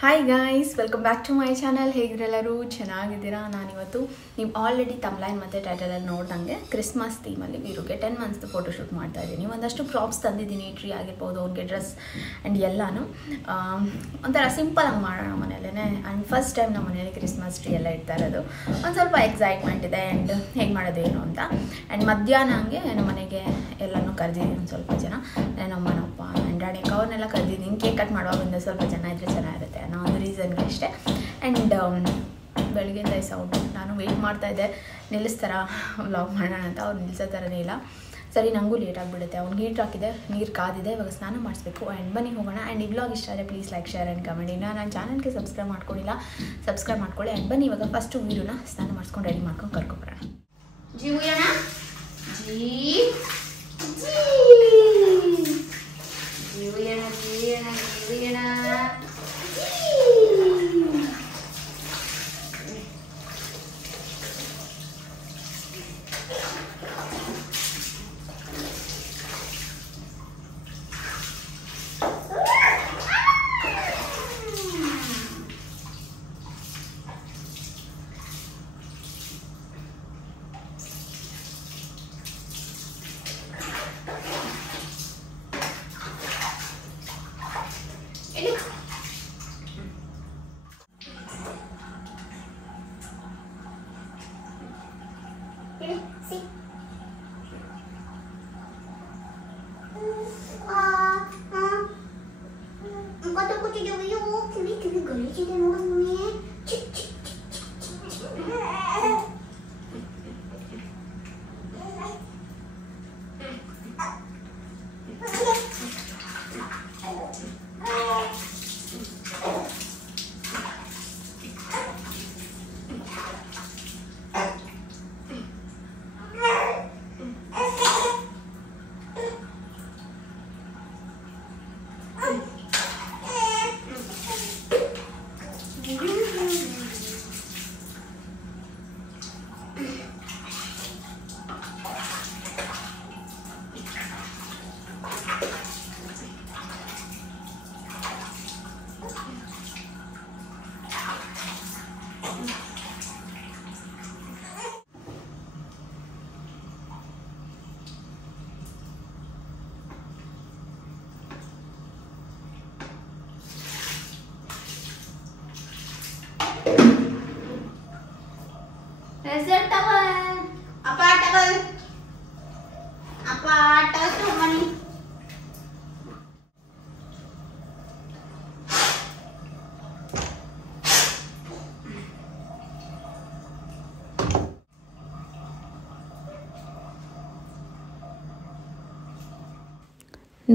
Hi guys, welcome back to my channel. ಹೇಗಿದ್ರೆಲ್ಲರೂ ಚೆನ್ನಾಗಿದ್ದೀರಾ? ನಾನಿವತ್ತು ನೀವು ಆಲ್ರೆಡಿ ತಮ್ಲೈನ್ ಮತ್ತು ಟೈಟಲಲ್ಲಿ ನೋಡ್ದಂಗೆ ಕ್ರಿಸ್ಮಸ್ ಥೀಮಲ್ಲಿ ವೀರುಗೆ 10 ಮಂತ್ಸ್ದು ಫೋಟೋಶೂಟ್ ಮಾಡ್ತಾ ಇದ್ದೀನಿ. ಒಂದಷ್ಟು ಪ್ರಾಪ್ಸ್ ತಂದಿದ್ದೀನಿ, ಟ್ರೀ ಆಗಿರ್ಬೋದು, ಅವ್ರಿಗೆ ಡ್ರೆಸ್ ಆ್ಯಂಡ್ ಎಲ್ಲನೂ ಒಂಥರ ಸಿಂಪಲಾಗಿ ಮಾಡೋಣ ಮನೆಯಲ್ಲೇ. ಆ್ಯಂಡ್ ಫಸ್ಟ್ ಟೈಮ್ ನಮ್ಮ ಮನೇಲಿ ಕ್ರಿಸ್ಮಸ್ ಟ್ರೀ ಎಲ್ಲ ಇಡ್ತಾ ಇರೋದು. ಒಂದು ಸ್ವಲ್ಪ ಎಕ್ಸೈಟ್ಮೆಂಟ್ ಇದೆ ಆ್ಯಂಡ್ ಹೇಗೆ ಮಾಡೋದು ಏನು ಅಂತ. ಆ್ಯಂಡ್ ಮಧ್ಯಾಹ್ನ ಹಂಗೆ ನಮ್ಮ ಮನೆಗೆ ಎಲ್ಲನೂ ಕರೆದಿದ್ದೀನಿ, ಒಂದು ಸ್ವಲ್ಪ ಜನ. ನಮ್ಮನಪ್ಪ ಆ್ಯಂಡ್ ಡ್ಯಾಡಿ ಅವ್ರನ್ನೆಲ್ಲ ಕರೆದಿದ್ದೀನಿ. ಕೇಕ್ ಕಟ್ ಮಾಡುವಾಗ ಸ್ವಲ್ಪ ಜನ ಇದ್ದರೆ ಚೆನ್ನಾಗಿರುತ್ತೆ ಅನ್ನೋ ಒಂದು ರೀಸನ್ಗೆ ಅಷ್ಟೇ. ಆ್ಯಂಡ್ ಬೆಳಗ್ಗೆಯಿಂದ ಸೌಂಡು ನಾನು ವೆಯ್ಟ್ ಮಾಡ್ತಾಯಿದ್ದೆ, ನಿಲ್ಲಿಸ್ತಾರ ವ್ಲಾಗ್ ಮಾಡೋಣ ಅಂತ. ಅವ್ರು ನಿಲ್ಲಿಸೋ ಥರನೇ ಇಲ್ಲ. ಸರಿ, ನನಗೂ ಲೇಟ್ ಆಗಿಬಿಡುತ್ತೆ. ಅವ್ನಿಗೆ ಹೀಟ್ ಹಾಕಿದೆ, ನೀರು ಕಾದಿದೆ, ಇವಾಗ ಸ್ನಾನ ಮಾಡಿಸ್ಬೇಕು. ಆ್ಯಂಡ್ ಬನ್ನಿ ಹೋಗೋಣ. ಆ್ಯಂಡ್ ಈ ವ್ಲಾಗ್ ಇಷ್ಟ ಆದರೆ please like, share and comment. ಇನ್ನು ನನ್ನ ಚಾನಲ್ಗೆ ಸಬ್ಸ್ಕ್ರೈಬ್ ಮಾಡ್ಕೊಂಡಿಲ್ಲ, ಸಬ್ಸ್ಕ್ರೈಬ್ ಮಾಡ್ಕೊಳ್ಳಿ. ಆ್ಯಂಡ್ ಬನ್ನಿ ಇವಾಗ ಫಸ್ಟು ವೀರುನ ಸ್ನಾನ ಮಾಡಿಸ್ಕೊಂಡು ರೆಡಿ ಮಾಡ್ಕೊಂಡು ಕರ್ಕೊಬರೋಣ.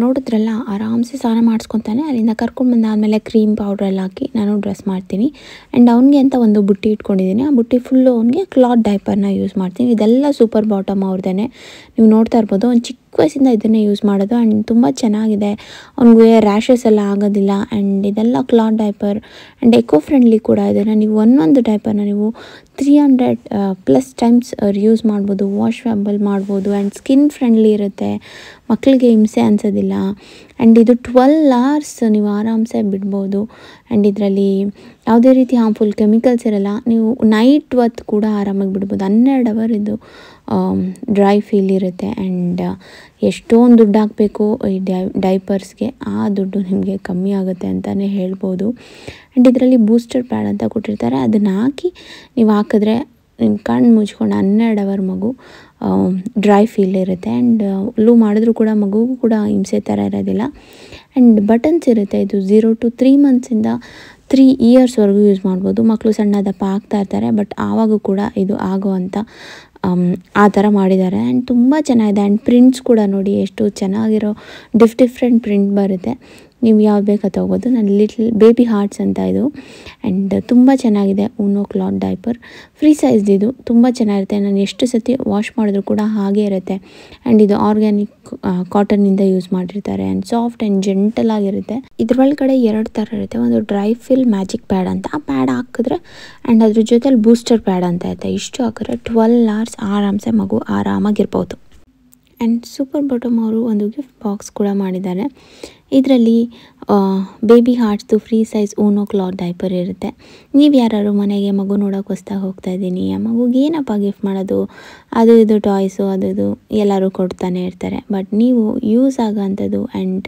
ನೋಡಿದ್ರಲ್ಲ, ಆರಾಮ್ಸೆ ಸ್ನಾನ ಮಾಡಿಸ್ಕೊತಾನೆ. ಅಲ್ಲಿಂದ ಕರ್ಕೊಂಡು ಬಂದಾದಮೇಲೆ ಕ್ರೀಮ್ ಪೌಡ್ರೆಲ್ಲ ಹಾಕಿ ನಾನು ಡ್ರೆಸ್ ಮಾಡ್ತೀನಿ. ಆ್ಯಂಡ್ ಅವ್ನಿಗೆ ಅಂತ ಒಂದು ಬುಟ್ಟಿ ಇಟ್ಕೊಂಡಿದ್ದೀನಿ. ಆ ಬುಟ್ಟಿ ಫುಲ್ಲು ಅವ್ನಿಗೆ ಕ್ಲಾತ್ ಡೈಪರ್ನ ಯೂಸ್ ಮಾಡ್ತೀನಿ. ಇದೆಲ್ಲ ಸೂಪರ್ ಬಾಟಮ್ ಅವ್ರದ್ದೇ. ನೀವು ನೋಡ್ತಾ ಇರ್ಬೋದು, ಒಂದು ಚಿಕ್ಕ ವಯಸ್ಸಿಂದ ಇದನ್ನೇ ಯೂಸ್ ಮಾಡೋದು. ಆ್ಯಂಡ್ ತುಂಬ ಚೆನ್ನಾಗಿದೆ. ಅವ್ನಿಗೆ ರ್ಯಾಷಸ್ ಎಲ್ಲ ಆಗೋದಿಲ್ಲ. ಆ್ಯಂಡ್ ಇದೆಲ್ಲ cloth diaper and eco friendly ಕೂಡ. ಇದನ್ನು ನೀವು ಒಂದೊಂದು ಡೈಪರ್ನ ನೀವು 300+ ಟೈಮ್ಸ್ ಯೂಸ್ ಮಾಡ್ಬೋದು, ವಾಶ್ವೇಬಲ್ ಮಾಡ್ಬೋದು. ಆ್ಯಂಡ್ ಸ್ಕಿನ್ ಫ್ರೆಂಡ್ಲಿ ಇರುತ್ತೆ, ಮಕ್ಕಳಿಗೆ ಹಿಂಸೆ ಅನಿಸೋದಿಲ್ಲ. ಆ್ಯಂಡ್ ಇದು 12 hours ನೀವು ಆರಾಮ್ಸೆ ಬಿಡ್ಬೋದು. ಆ್ಯಂಡ್ ಇದರಲ್ಲಿ ಯಾವುದೇ ರೀತಿ ಹಾರ್ಮ್ಫುಲ್ ಕೆಮಿಕಲ್ಸ್ ಇರೋಲ್ಲ. ನೀವು ನೈಟ್ ಹೊತ್ತು ಕೂಡ ಆರಾಮಾಗಿ ಬಿಡ್ಬೋದು. 12 hour ಇದು ಡ್ರೈ ಫೀಲ್ ಇರುತ್ತೆ. ಆ್ಯಂಡ್ ಎಷ್ಟೊಂದು ದುಡ್ಡು ಹಾಕಬೇಕು ಈ ಡೈಪರ್ಸ್ಗೆ, ಆ ದುಡ್ಡು ನಿಮಗೆ ಕಮ್ಮಿ ಆಗುತ್ತೆ ಅಂತಲೇ ಹೇಳ್ಬೋದು. ಆ್ಯಂಡ್ ಇದರಲ್ಲಿ ಬೂಸ್ಟರ್ ಪ್ಯಾಡ್ ಅಂತ ಕೊಟ್ಟಿರ್ತಾರೆ. ಅದನ್ನು ಹಾಕಿ ನೀವು ಹಾಕಿದ್ರೆ ನಿಮ್ಮ ಕಣ್ಣು ಮುಚ್ಕೊಂಡು 12 hour ಮಗು ಡ್ರೈ ಫೀಲ್ ಇರುತ್ತೆ. ಆ್ಯಂಡ್ ಲೂ ಮಾಡಿದ್ರೂ ಕೂಡ ಮಗುಗೂ ಕೂಡ ಹಿಂಸೆ ಥರ ಇರೋದಿಲ್ಲ. ಆ್ಯಂಡ್ ಬಟನ್ಸ್ ಇರುತ್ತೆ. ಇದು 0 to 3 months 3 yearsವರೆಗೂ ಯೂಸ್ ಮಾಡ್ಬೋದು. ಮಕ್ಕಳು ಸಣ್ಣ ದಪ್ಪ ಆಗ್ತಾ ಇರ್ತಾರೆ, ಬಟ್ ಆವಾಗೂ ಕೂಡ ಇದು ಆಗೋ ಅಂತ ಆ ಥರ ಮಾಡಿದ್ದಾರೆ. ಆ್ಯಂಡ್ ತುಂಬ ಚೆನ್ನಾಗಿದೆ. ಆ್ಯಂಡ್ ಪ್ರಿಂಟ್ಸ್ ಕೂಡ ನೋಡಿ ಎಷ್ಟು ಚೆನ್ನಾಗಿರೋ ಡಿಫ್ರೆಂಟ್ ಪ್ರಿಂಟ್ ಬರುತ್ತೆ. ನೀವು ಯಾವ್ದು ಬೇಕೋ ತೊಗೋಬೋದು. ನನ್ನ ಲಿಟ್ಲ್ ಬೇಬಿ ಹಾರ್ಟ್ಸ್ ಅಂತ ಇದು. ಆ್ಯಂಡ್ ತುಂಬ ಚೆನ್ನಾಗಿದೆ. ಉನೋ ಕ್ಲಾತ್ ಡೈಪರ್ ಫ್ರೀ ಸೈಜ್. ಇದು ತುಂಬ ಚೆನ್ನಾಗಿರುತ್ತೆ. ನಾನು ಎಷ್ಟು ಸತಿ ವಾಶ್ ಮಾಡಿದ್ರು ಕೂಡ ಹಾಗೇ ಇರುತ್ತೆ. ಆ್ಯಂಡ್ ಇದು ಆರ್ಗ್ಯಾನಿಕ್ ಕಾಟನ್ನಿಂದ ಯೂಸ್ ಮಾಡಿರ್ತಾರೆ. ಆ್ಯಂಡ್ ಸಾಫ್ಟ್ ಆ್ಯಂಡ್ ಜೆಂಟಲ್ ಆಗಿರುತ್ತೆ. ಇದ್ರೊಳಗಡೆ 2 ಥರ ಇರುತ್ತೆ. ಒಂದು ಡ್ರೈ ಫಿಲ್ ಮ್ಯಾಜಿಕ್ ಪ್ಯಾಡ್ ಅಂತ, ಆ ಪ್ಯಾಡ್ ಹಾಕಿದ್ರೆ ಆ್ಯಂಡ್ ಅದ್ರ ಜೊತೆಲಿ ಬೂಸ್ಟರ್ ಪ್ಯಾಡ್ ಅಂತ ಇರುತ್ತೆ. ಇಷ್ಟು ಹಾಕಿದ್ರೆ 12 hours ಆರಾಮ್ಸೆ ಮಗು ಆರಾಮಾಗಿರ್ಬೋದು. ಆ್ಯಂಡ್ ಸೂಪರ್ ಬಾಟಮ್ ಅವರು ಒಂದು ಗಿಫ್ಟ್ ಬಾಕ್ಸ್ ಕೂಡ ಮಾಡಿದ್ದಾರೆ. ಇದರಲ್ಲಿ ಬೇಬಿ ಹಾರ್ಟ್ಸ್ದು ಫ್ರೀ ಸೈಜ್ ಓನೋ ಕ್ಲಾತ್ ಡೈಪರ್ ಇರುತ್ತೆ. ನೀವು ಯಾರು ಮನೆಗೆ ಮಗು ನೋಡೋಕೆ ಹೊಸ್ದಾಗಿ ಹೋಗ್ತಾ ಇದ್ದೀನಿ, ಆ ಮಗುಗೆ ಏನಪ್ಪ ಗಿಫ್ಟ್ ಮಾಡೋದು, ಅದು ಇದು ಟಾಯ್ಸು ಅದು ಇದು ಎಲ್ಲರೂ ಕೊಡ್ತಾನೆ ಇರ್ತಾರೆ. ಬಟ್ ನೀವು ಯೂಸ್ ಆಗೋವಂಥದ್ದು ಆ್ಯಂಡ್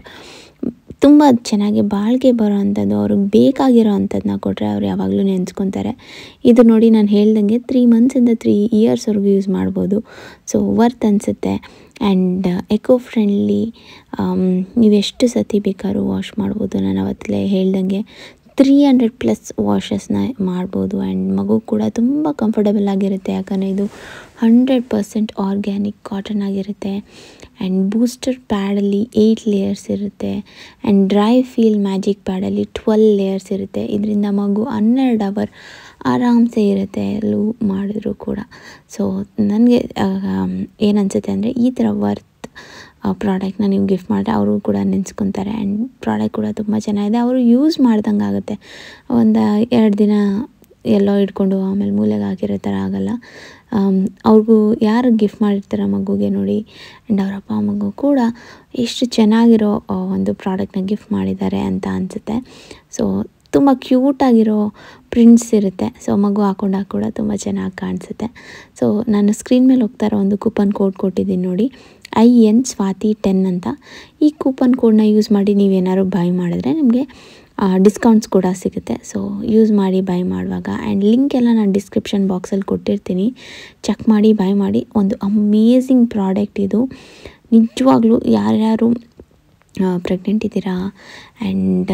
ತುಂಬ ಚೆನ್ನಾಗಿ ಬಾಳಿಕೆ ಬರೋ ಅಂಥದ್ದು, ಅವ್ರಿಗೆ ಬೇಕಾಗಿರೋ ಅಂಥದ್ದನ್ನ ಕೊಟ್ಟರೆ ಅವ್ರು ಯಾವಾಗಲೂ ನೆನೆಸ್ಕೊತಾರೆ. ಇದು ನೋಡಿ ನಾನು ಹೇಳ್ದಂಗೆ 3 ಮಂತ್ಸಿಂದ 3 ಇಯರ್ಸ್ವರೆಗೂ ಯೂಸ್ ಮಾಡ್ಬೋದು. ಸೊ ವರ್ತ್ ಅನಿಸುತ್ತೆ ಆ್ಯಂಡ್ ಎಕೋ ಫ್ರೆಂಡ್ಲಿ. ನೀವು ಎಷ್ಟು ಸತಿ ಬೇಕಾದ್ರೂ ವಾಶ್ ಮಾಡ್ಬೋದು. ನಾನು ಅವತ್ತಲೇ ಹೇಳ್ದಂಗೆ 300+ ವಾಷಸ್ನ ಮಾಡ್ಬೋದು ಆ್ಯಂಡ್ ಮಗು ಕೂಡ ತುಂಬ ಕಂಫರ್ಟಬಲ್ ಆಗಿರುತ್ತೆ. ಯಾಕಂದರೆ ಇದು 100% ಆರ್ಗ್ಯಾನಿಕ್ ಕಾಟನ್ ಆಗಿರುತ್ತೆ ಆ್ಯಂಡ್ ಬೂಸ್ಟರ್ ಪ್ಯಾಡಲ್ಲಿ 8 ಲೇಯರ್ಸ್ ಇರುತ್ತೆ ಆ್ಯಂಡ್ ಡ್ರೈ ಫೀಲ್ ಮ್ಯಾಜಿಕ್ ಪ್ಯಾಡಲ್ಲಿ 12 ಲೇಯರ್ಸ್ ಇರುತ್ತೆ. ಇದರಿಂದ ಮಗು 12 ಅವರ್ ಆರಾಮ್ಸೆ ಇರುತ್ತೆ ಎಲ್ಲೂ ಮಾಡಿದ್ರು ಕೂಡ. ಸೊ ನನಗೆ ಏನನ್ಸುತ್ತೆ ಅಂದರೆ ಈ ಥರ ವರ್ತ್ ಪ್ರಾಡಕ್ಟ್ನ ನೀವು ಗಿಫ್ಟ್ ಮಾಡಿದ್ರೆ ಅವರು ಕೂಡ ನೆನೆಸ್ಕೊತಾರೆ ಆ್ಯಂಡ್ ಪ್ರಾಡಕ್ಟ್ ಕೂಡ ತುಂಬ ಚೆನ್ನಾಗಿದೆ. ಅವರು ಯೂಸ್ ಮಾಡ್ದಂಗೆ ಆಗುತ್ತೆ. 1-2 ದಿನ ಎಲ್ಲೋ ಇಟ್ಕೊಂಡು ಆಮೇಲೆ ಮೂಲೆಗೆ ಹಾಕಿರೋ ಥರ ಆಗೋಲ್ಲ. ಅವ್ರಿಗೂ ಯಾರು ಗಿಫ್ಟ್ ಮಾಡಿರ್ತಾರೆ ಮಗುಗೆ ನೋಡಿ ಆ್ಯಂಡ್ ಅವ್ರ ಅಪ್ಪ ಮಗು ಕೂಡ ಎಷ್ಟು ಚೆನ್ನಾಗಿರೋ ಒಂದು ಪ್ರಾಡಕ್ಟ್ನ ಗಿಫ್ಟ್ ಮಾಡಿದ್ದಾರೆ ಅಂತ ಅನಿಸುತ್ತೆ. ಸೊ ತುಂಬ ಕ್ಯೂಟಾಗಿರೋ ಪ್ರಿಂಟ್ಸ್ ಇರುತ್ತೆ. ಸೊ ಮಗು ಹಾಕೊಂಡಾಗ ಕೂಡ ತುಂಬ ಚೆನ್ನಾಗಿ ಕಾಣಿಸುತ್ತೆ. ಸೊ ನಾನು ಸ್ಕ್ರೀನ್ ಮೇಲೆ ಹೋಗ್ತಾ ಇರೋ ಒಂದು ಕೂಪನ್ ಕೋಡ್ ಕೊಟ್ಟಿದ್ದೀನಿ ನೋಡಿ, IN ಸ್ವಾತಿ 10 ಅಂತ. ಈ ಕೂಪನ್ ಕೋಡ್ನ ಯೂಸ್ ಮಾಡಿ ನೀವೇನಾದ್ರು ಬೈ ಮಾಡಿದ್ರೆ ನಿಮಗೆ ಡಿಸ್ಕೌಂಟ್ಸ್ ಕೂಡ ಸಿಗುತ್ತೆ. ಸೊ ಯೂಸ್ ಮಾಡಿ ಬೈ ಮಾಡುವಾಗ ಆ್ಯಂಡ್ ಲಿಂಕ್ ಎಲ್ಲ ನಾನು ಡಿಸ್ಕ್ರಿಪ್ಷನ್ ಬಾಕ್ಸಲ್ಲಿ ಕೊಟ್ಟಿರ್ತೀನಿ, ಚೆಕ್ ಮಾಡಿ ಬೈ ಮಾಡಿ. ಒಂದು ಅಮೇಝಿಂಗ್ ಪ್ರಾಡಕ್ಟ್ ಇದು. ನಿಜವಾಗ್ಲೂ ಯಾರ್ಯಾರು ಪ್ರೆಗ್ನೆಂಟ್ ಇದ್ದೀರಾ ಆ್ಯಂಡ್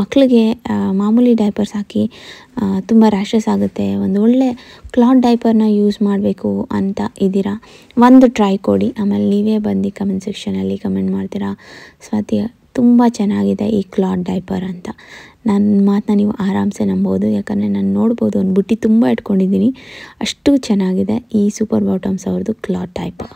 ಮಕ್ಕಳಿಗೆ ಮಾಮೂಲಿ ಡೈಪರ್ಸ್ ಹಾಕಿ ತುಂಬ ರ್ಯಾಷಸ್ ಆಗುತ್ತೆ, ಒಂದು ಒಳ್ಳೆ ಕ್ಲಾತ್ ಡೈಪರ್ನ ಯೂಸ್ ಮಾಡಬೇಕು ಅಂತ ಇದ್ದೀರಾ, ಒಂದು ಟ್ರೈ ಕೊಡಿ. ಆಮೇಲೆ ನೀವೇ ಬಂದು ಕಮೆಂಟ್ ಸೆಕ್ಷನಲ್ಲಿ ಕಮೆಂಟ್ ಮಾಡ್ತೀರಾ, ಸ್ವಾತಿ ತುಂಬ ಚೆನ್ನಾಗಿದೆ ಈ ಕ್ಲಾತ್ ಡೈಪರ್ ಅಂತ. ನನ್ನ ಮಾತನ್ನ ನೀವು ಆರಾಮ್ಸೆ ನಂಬೋದು. ಯಾಕಂದರೆ ನಾನು ನೋಡ್ಬೋದು ಒಂದು ಬುಟ್ಟಿ ತುಂಬ ಇಟ್ಕೊಂಡಿದ್ದೀನಿ, ಅಷ್ಟು ಚೆನ್ನಾಗಿದೆ ಈ ಸೂಪರ್ ಬಾಟಮ್ಸ್ ಅವ್ರದ್ದು ಕ್ಲಾತ್ ಡೈಪರ್.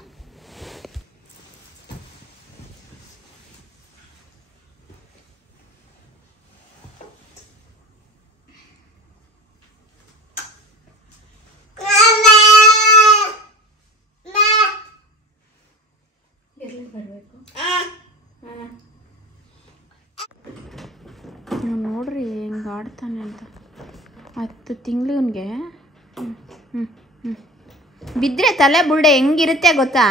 ನೋಡ್ರಿ ಹೆಂಗೆ ಆಡ್ತಾನೆ ಅಂತ. 10 ತಿಂಗಳಿಗೆ ಬಿದ್ದರೆ ತಲೆ ಬುರುಡೆ ಹೆಂಗಿರುತ್ತೆ ಗೊತ್ತಾ?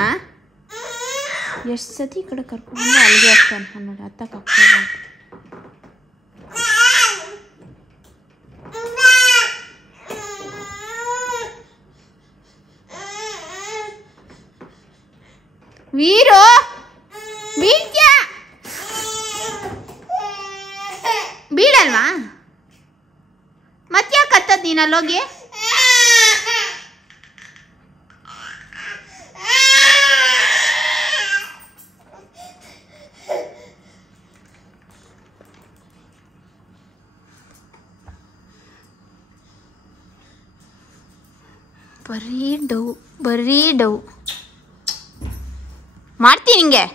ಎಷ್ಟು ಸತಿ ಈ ಕಡೆ ಕರ್ಕೊಂಡು ಅಲ್ಲಿಗೆ ಹೋಗ್ತಾನೆ ನೋಡಿ, ಹತ್ತಕ್ಕಾಗ್ತದೆ. ವೀರು ಬೀಳ್ತ್ಯಾ? ಬೀಳಲ್ವಾ? ಮತ್ತ್ಯಾಕೆ ಹತ್ತದ ನೀನು ಅಲ್ಲೋಗಿ? ಬರೀ ಡೌ ಮಾಡ್ತೀನಿ ನಿಂಗೆ.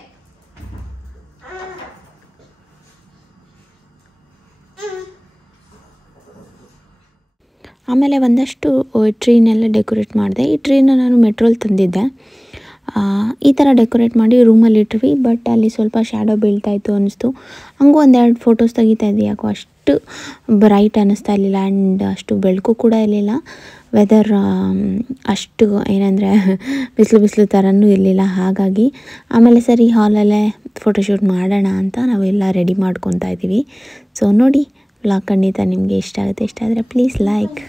ಆಮೇಲೆ ಒಂದಷ್ಟು ಟ್ರೀನೆಲ್ಲ ಡೆಕೋರೇಟ್ ಮಾಡಿದೆ. ಈ ಟ್ರೀನ ನಾನು ಮೆಟ್ರೋಲ್ ತಂದಿದ್ದೆ. ಈ ಥರ ಡೆಕೋರೇಟ್ ಮಾಡಿ ರೂಮಲ್ಲಿ ಇಟ್ವಿ. ಬಟ್ ಅಲ್ಲಿ ಸ್ವಲ್ಪ ಶ್ಯಾಡೋ ಬೀಳ್ತಾಯಿತ್ತು ಅನ್ನಿಸ್ತು. ಹಂಗೂ 1-2 ಫೋಟೋಸ್ ತೆಗಿತಾ ಇದ್ದೆ. ಯಾಕೋ ಅಷ್ಟು ಬ್ರೈಟ್ ಅನ್ನಿಸ್ತಾ ಇರಲಿಲ್ಲ ಆ್ಯಂಡ್ ಅಷ್ಟು ಬೆಳಕು ಕೂಡ ಇರಲಿಲ್ಲ. ವೆದರ್ ಅಷ್ಟು ಏನಂದರೆ ಬಿಸಿಲು ಥರನೂ ಇರಲಿಲ್ಲ. ಹಾಗಾಗಿ ಆಮೇಲೆ ಸರಿ ಹಾಲಲ್ಲೇ ಫೋಟೋಶೂಟ್ ಮಾಡೋಣ ಅಂತ ನಾವೆಲ್ಲ ರೆಡಿ ಮಾಡ್ಕೊತಾ ಇದ್ದೀವಿ. ಸೊ ನೋಡಿ, ವ್ಲಾಗ್ ಖಂಡಿತ ನಿಮಗೆ ಇಷ್ಟ ಆಗುತ್ತೆ. ಇಷ್ಟ ಆದರೆ ಪ್ಲೀಸ್ ಲೈಕ್.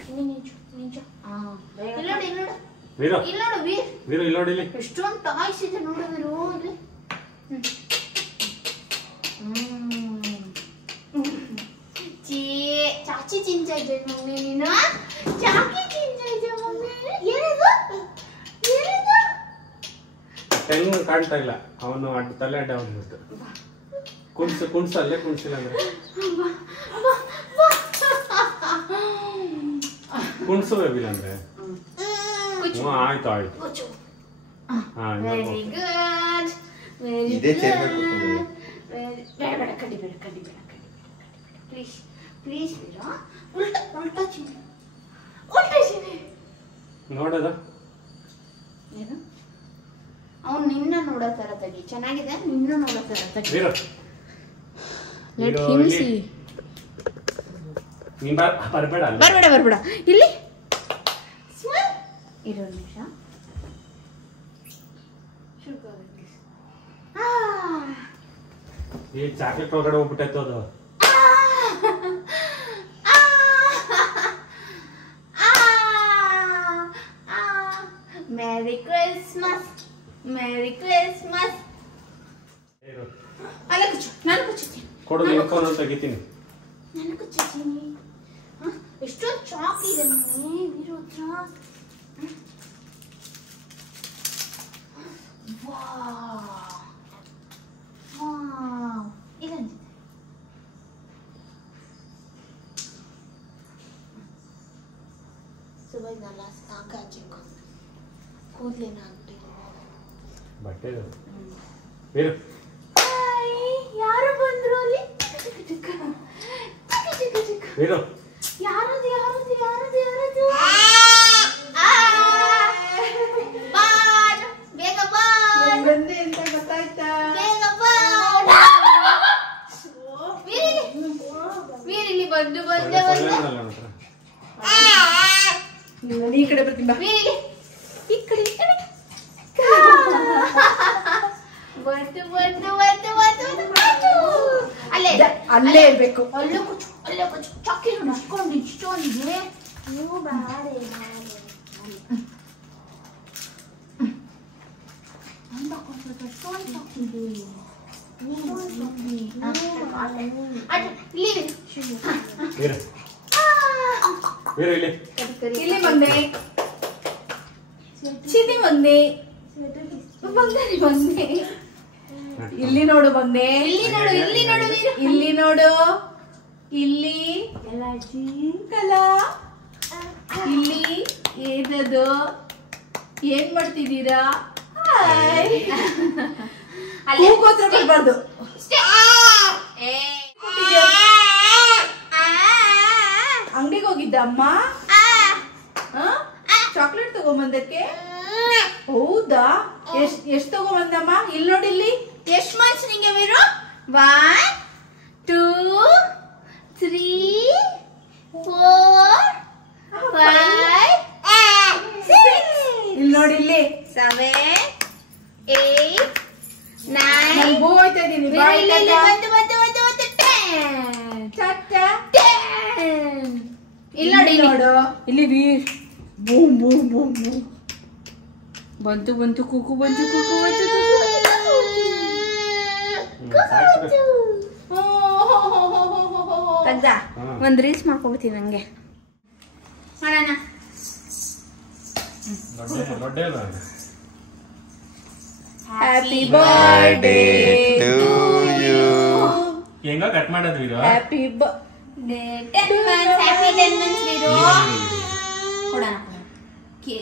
ಎಷ್ಟೊಂದು ಟಾಯ್ಸ್ ಇದೆ ನೋಡೋದು. ಚಾಚಿ ಚಿಂಚಾ ಇದೆ ಮಮ್ಮಿ, ನೀನು ಚಾಕಿ ಚಿಂಚಾ ಇದೆ ಮಮ್ಮಿ. ಏನದು ತೆಂಗು ಕಾಣ್ತಾ ಇಲ್ಲ, ಅವನು ತಲೆ ಅಡ್ಡ ಬಂದ್ಬಿಡ್ತು. ಕುಣ್ಸು ಅಲ್ಲೇ ಕುಣ್ಸಿಲ್ಲ ಅಂದ್ರೆ ಕುಣ್ಸು ಬೇಬಿಲ್ಲ ಅಂದ್ರೆ ಆಯ್ತು. Very good. ಬೇಡ ಕಡಿ ಪ್ಲೀಸ್ ಉಲ್ಟಾ ಚಿನ್ನಿ ನೋಡದ ಏನು? ಅವ್ನು ನಿನ್ನ ನೋಡೋ ಥರ ತೆಗಿ. ಚೆನ್ನಾಗಿದೆ, ನಿನ್ನ ನೋಡೋ ಥರ ತೆಗಿ. Let him C. ಬರ್ಬೇಡ ಇಲ್ಲಿ ಇರೋ ನಿಮಿಷ. ಚಾಕ್ಲೇಟ್ ಒಳಗಡೆ ಹೋಗ್ಬಿಟ್ಟಾಯ್ತು ಅದು. Merry Christmas, merry Christmas. ಅಲ್ಲ ಕುಚ್ಚು, ನಾನು ಕುಚ್ಚುತ್ತೀನಿ. ಕೊಡು, ನೀನು ಫೋನ್ ತೆಗಿತೀನಿ. ನಾನು ಕುಚ್ಚುತ್ತೀನಿ. ಎಷ್ಟೊಂದು ಚಾಕ್ ಇದೆ ಮನೆ ವೀರು ಹತ್ರ. ಇದಂತೆ ಸುಬೈನಲ್ಲ ಸಾಕಾಚಿಕ್ಕು ಕೂದಲೇನ ಆಗ್ಬಿಟ್ಟಿದೆ ಬಟ್ಟೆ. ಯಾರು ಬಂದ್ರು ಅಲ್ಲಿ? ಯಾರದು ಯಾರದು ಯಾರದು ಯಾರದು? ಬೇಗ ಬಂದೆ ಅಂತ ಗೊತ್ತಾಯ್ತಾ? ಬೇಗ ವೀರಿಲಿ ಬಂದು ಬಂದೆ ಬಂದೆ. ಈ ಕಡೆ ಬರ್ತೀನಿ ಬಾ. ವೀರಿಲಿ ಈ ಕಡೆ ಬಂದು ಬಂದು ಬಂದು ಬಂದು ಅಲ್ಲೇ ಅಲ್ಲೇ ಇರ್ಬೇಕು. ಅಲ್ಲೇ ಕುಚ್ಚು ಅಲ್ಲೇ ಕುಚ್ಚು. ಚಾಕಿನ ಇಷ್ಟೊಂದು ಇಷ್ಟೊಂದಿದೆ. ನೀವು ಬಾರೆ ಇಲ್ಲಿ ಬಂದೆ, ಚಿನ್ನಿ ಬಂದೆ, ಬಂಗಾರಿ ಬಂದೆ. ಇಲ್ಲಿ ನೋಡು ಬಂದೆ, ಇಲ್ಲಿ ನೋಡು, ಇಲ್ಲಿ ನೋಡು, ಇಲ್ಲಿ ನೋಡು, ಇಲ್ಲಿ ಕಲಾ, ಇಲ್ಲಿ ಏನದು, ಏನ್ ಮಾಡ್ತಿದ್ದೀರಾ? ಹೂಕೋತ್ರ ಬರ್ಬಾರ್ದು. ಅಂಗಡಿಗೆ ಹೋಗಿದ್ದ ಅಮ್ಮ? ಚಾಕ್ಲೇಟ್ ತಗೊಂಬಂದಕ್ಕೆ? ಹೌದಾ? ಎಷ್ಟ್ ತಗೊಂಬಂದಮ್ಮ? ಇಲ್ಲಿ ನೋಡಿ, ಇಲ್ಲಿ ಎಷ್ಟು ಮಾರ್ಕ್ಸ್ ನಿಂಗೆ ವೀರು? 1 2 3 4 5 6. ಇಲ್ಲಿ ನೋಡಿ, ಇಲ್ಲಿ 7 8 9. ಹೋಯ್ತಾ ಇದೀನಿ. ಇಲ್ಲಿ ನೋಡಿ, ನೋಡು, ಇಲ್ಲಿ ವೀರ್ ಬೂಮ್ ಬೂಮ್ ಬೂಮ್ ಬೂಮ್ ಬಂತು ಬಂತು ಕೂಕು ಬಂತು ಕೂಕು ಬಂತು ತೆಗ್ದ ಒಂದ್ ರೀಲ್ಸ್ ಮಾಡ್ಕೊಡ್ತೀನಿ ನಂಗೆ ಮಾಡೋಣ. Happy birthday to you. ಹೆಂಗ ಕಟ್ ಮಾಡೋದು Veeru? Happy birthday 10 months. Happy 10 months Veeru. ಕೊಡೋಣ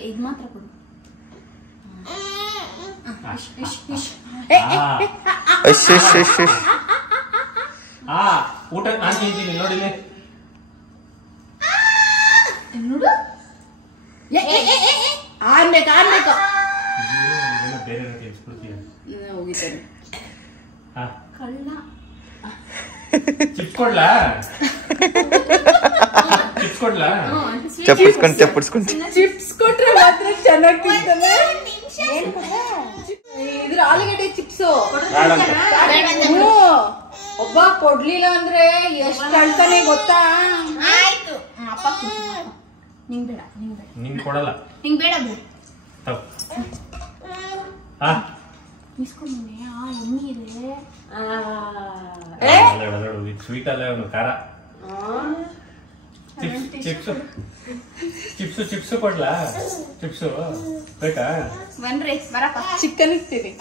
ಇದು ಮಾತ್ರ ಕೊಡು. ಊಟ ನಾನು ತಿಂತೀನಿ ನೋಡಿಲಿ. ನೋಡು, ಆಡ್ಬೇಕು ಆಡ್ಬೇಕು. ಬೇರೆ ತಿನ್ಸ್ಬಿಡ್ತೀಯ. ಹೋಗಿದ್ದೇನೆ ಕಳ್ಳ. ಚಿಪ್ಸ್ ಕೊಡ್ಲಾ? ಚಿಪ್ಸ್ ಕೊಡ್ಲಾ? ಚಪ್ಪಡ್ಸ್ಕೊಂಡು ಚಿಪ್ಸ್ ಕೊಟ್ರೆ ಮಾತ್ರ ಚೆನ್ನಾಗಿ ತಿಂತಾನೆ. ಇದ್ರ ಆಲೂಗಡ್ಡೆ ಚಿಪ್ಸು ಒಬ್ಬ ಕೊಡ್ಲಿಲ್ಲ ಅಂದ್ರೆ ಎಷ್ಟು ಅಳ್ತಾನೆ ಗೊತ್ತಾ? ಆಯ್ತು ಅಪ್ಪ ನಿಂಗ್ ಬೇಡ, ನಿಂಗ್ ಬೇಡ, ನಿಂಗ್ ಕೊಡಲ್ಲ, ನಿಂಗ್ ಬೇಡ ಬಿಡು. ಇಸ್ಕೊಂಡೆ ಹೆಂಗಿದೆ ಸ್ವೀಟ್ ಅಲ್ಲ ಅವನು ಖಾರ. ಚಿಪ್ಸು ಕೊಡ್ಲಾ? ಚಿಪ್ಸು ಬೇಕಾ? ಬನ್ರಿ ಬರಪ್ಪ, ಚಿಕನ್ ಇರ್ತೀವಿ.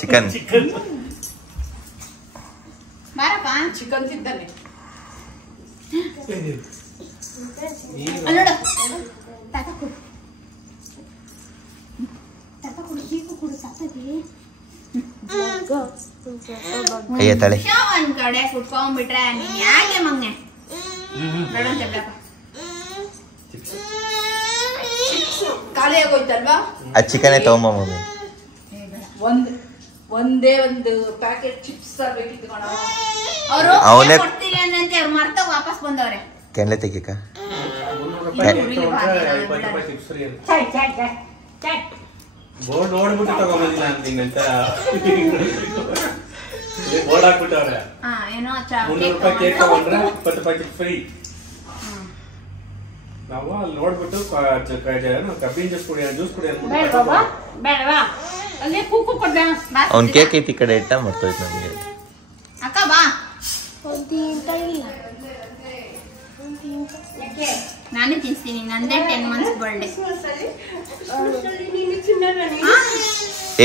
ಚಿಕನ್ ಬಾರಪ್ಪ, ಚಿಕನ್ ತಿಂತಾನೆ. ನೋಡು ತಾತ ಕೊಡು, ತಾತ ಕೊಡು, ಹೀಗೂ ಕೊಡು ತಾತಗೆ. ಅಯ್ಯ ತಲೆ ಒಂದ್ ಕಡೆ ಕುಟ್ಕೊಂಡ್ಬಿಟ್ರೆ ನೀನ್ ಯಾಕೆ ಮಂಗೆ ಬೇಡ ಅಂತ ಖಾಲಿ ಆಗೋಯ್ತಲ್ವಾ? ಆ ಚಿಕನ್ ತಗೊಂಬ ಮಮ್ಮಿ. ಒಂದು ಒಂದೇ ಒಂದು ಪ್ಯಾಕೆಟ್ ಚಿಪ್ಸ್ ತರಬೇಕಿತ್ತು ಕಣ. ಅವರು ಕೊಡ್ತೀನಿ ಅನ್ನಂತೆ ಅವ್ರು ಮರ್ತ ವಾಪಸ್ ಬಂದವ್ರೆ. ಕೆನ್ಲೆ ತೆಗಿಕ ಬೋರ್ಡ್ ನೋಡ್ಬಿಟ್ಟು ತಗೊಂಬಂದಿಲ್ಲ ಅಂತ ಬೋರ್ಡ್ ಹಾಕ್ಬಿಟ್ಟವ್ರೆ. ಏನೋ 300 ರೂಪಾಯಿ ಕೇಕ್ ತಗೊಂಡ್ರೆ 20 ರೂಪಾಯಿ ಫ್ರೀ. ನಾವು ಅಲ್ಲಿ ನೋಡ್ಬಿಟ್ಟು ಕಬ್ಬಿನ ಜ್ಯೂಸ್ ಕುಡಿ ಬೇಡವಾ ಅಲ್ಲೇ ಕೂಕು ಕೊಡ್ದ. ಅವ್ನ್ ಕೇಕ್ ಐತಿ ಕಡೆ ಇಟ್ಟ ಮರ್ತೋಯ್ತು ನಮ್ಗೆ. ಅಕ್ಕ ಬಾ. ನಾನೇ ತಿನ್ಸ್ತೀನಿ, ನಂದೇ 10 months ಬರ್ಡೇ.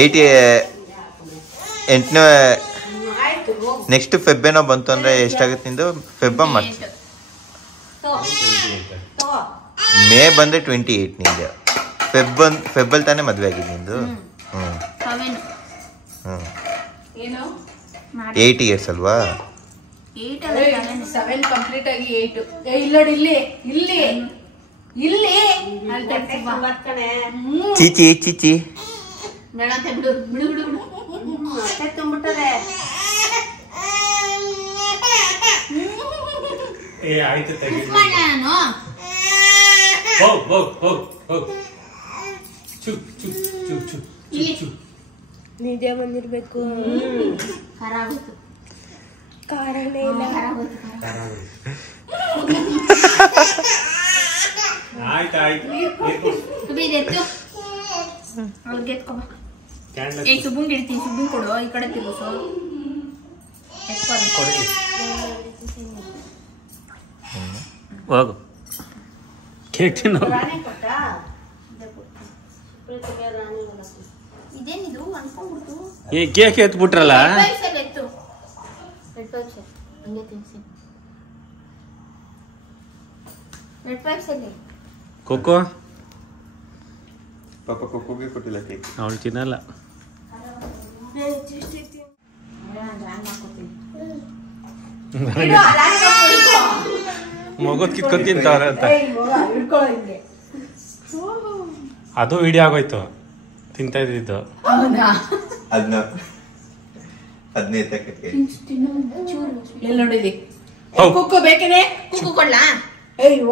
8ನೇ ನೆಕ್ಸ್ಟ್ ಫೆಬ್ಬೇನೋ ಬಂತು ಅಂದ್ರೆ ಎಷ್ಟಾಗುತ್ತೆ ನಿಂದು? ಮೇ ಬಂದ್ರೆ 28 ನಿಂದು. ಫೆಬ್ಬಲ್ ತಾನೇ ಮದ್ವೆ ಆಗಿದ್ದು ನಿಂದು? 8 years ಅಲ್ವಾ? 7 ಕಂಪ್ಲೀಟ್ ಆಗಿ 8. ಇಲ್ಲೋಡಿ ಇಲ್ಲಿ ಇಲ್ಲಿ ಇಲ್ಲಿ ಚೀಚಿ ಚೀಚಿ ತುಂಬಿಟ್ಟದೆ. ಆಯ್ತು ನಾನು ನಿಜ ಬಂದಿರ್ಬೇಕು. ಕಾರಣ ಸುಬ್ಬಂಗ್ ಇಡ್ತೀನಿ, ಸುಬ್ಬಂಗ್ ಕೊಡು. ಈ ಕಡೆ ತಿರುಗಿಸು. ಹೋಗು ಕೇಕ್ ತಿನ್ನು. ಇದೇನಿದು ಅನ್ಕೊಂಡ್ಬಿಡ್ತು. ಈ ಕೇಕ್ ಎತ್ಬಿಟ್ರಲ್ಲ. ಕೊಕ್ಕೋ ಪಾಪ ಕೊಕ್ಕೋಗೆ ಕೊಟ್ಟಿಲ್ಲ ಕೇಕ್. ಅವಳು ತಿನ್ನಲ್ಲ. ಮಗದ್ ಕಿತ್ಕೊಂಡ್ ತಿಂತವ್ರೆ ಅಂತ ಅದು ವಿಡಿಯೋ ಆಗೋಯ್ತು. ತಿಂತಾ ಇದ್ದಿದ್ದು ಎಲ್ಲಿ ನೋಡಿದಿ? ಕುಕ್ಕು ಬೇಕೇನೆ? ಕುಕ್ಕು ಕೊಡ್ಲಾ?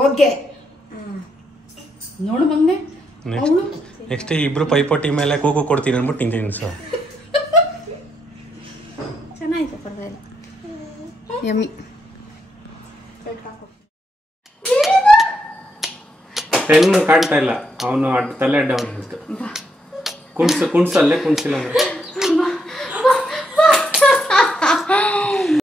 ಓಕೆ ನೋಡು ಮಗ್ನೆ. ನೆಕ್ಸ್ಟ್ ಇಬ್ರು ಪೈಪೋಟಿ ಮೇಲೆ ಕೂಗು ಕೊಡ್ತೀನಿ ಅಂದ್ಬಿಟ್ಟು ತಿಂತೀನಿ. ಸೊ ಚೆನ್ನಾಯ್ತು, ಪರವಾಗಿಲ್ಲ. ಯಮ್ಮಿ. ಪೆನ್ ಕಾಣ್ತಾ ಇಲ್ಲ. ಅವನು ತಲೆ ಅಡ್ಡ ಕುಣ್ಸಲ್ಲೇ ಕುಣ್ಸಿಲ್ಲ ಅಂದ್ರೆ